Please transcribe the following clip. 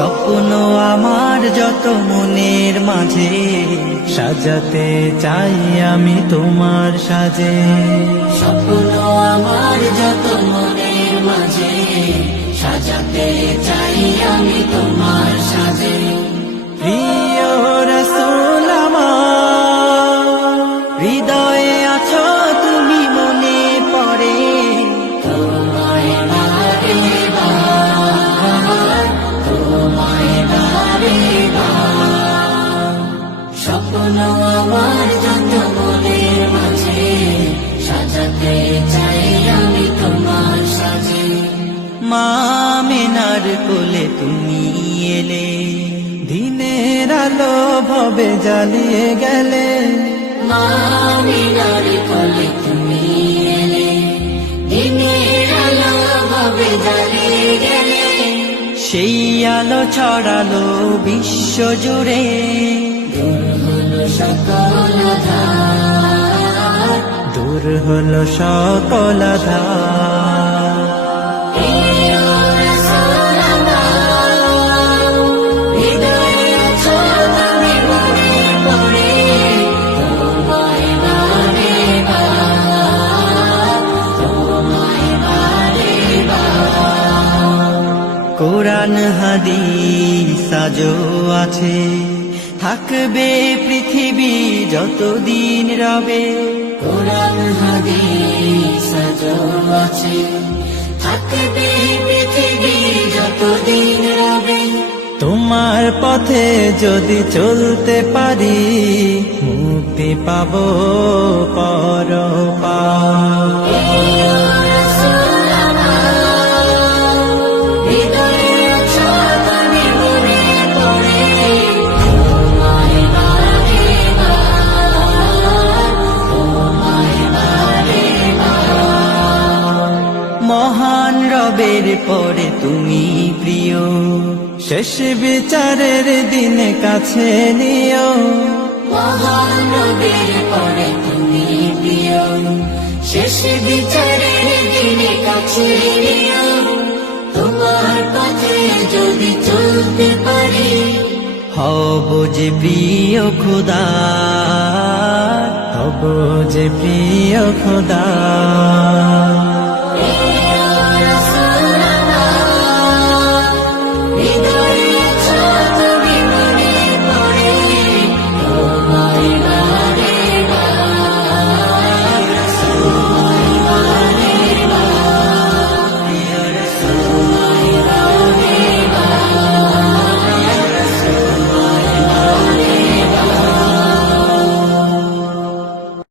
স্বপ্ন আমার যত মনের মাঝে সাজাতে চাই আমি তোমার সাজে। স্বপ্ন আমার যত মনের মাঝে সাজাতে চাই আমি তোমার সাজে। প্রিয় রাসূল আমার, হৃদয়ে আছো তুমি, মনে পড়ে তোমায় বারে বার, তোমায় বারে বার। স্বপ্ন আমার যত মনের মাঝে সাজাতে চাই আমি তোমার সাজে। মা আমিনার কোলে তুমি এলে, দিনের আলো ভবে জ্বালিয়ে গেলে। মা আমিনার কোলে তুমি এলে, দিনের আলো ভাবে জ্বালিয়ে গেলে। সেই আলো ছড়ালো বিশ্ব জুড়ে, দূর হলো সকল আঁধার, দূর হলো সকল আঁধার। প্রিয় রাসূল আমার, হৃদয়ে আছো তুমি, মনে পড়ে তোমায় বারে বার, তোমায় বারে বার। কোরআন হাদিস আজও আছে, থাকবে পৃথিবী যতদিন রবে। কোরআন হাদিস আজও আছে, থাকবে পৃথিবী যতদিন রবে। তোমার পথে যদি চলতে পারি, মুক্তি পাবো পরপার। প্রিয় রাসূল আমার, হৃদয়ে আছো তুমি, মনে পড়ে তোমায় বারে বার, তোমায় বারে বার। মহান রবের পরে তুমি প্রিয়, শেষ বিচারের দিনে কাছে নিও। মহান নবীর পরে তুমি প্রিয়, শেষ বিচারের দিনে কাছে নিও। তোমার পথে যদি চলতে পারি, হব যে প্রিয় খোদা, হব যে প্রিয় খোদা।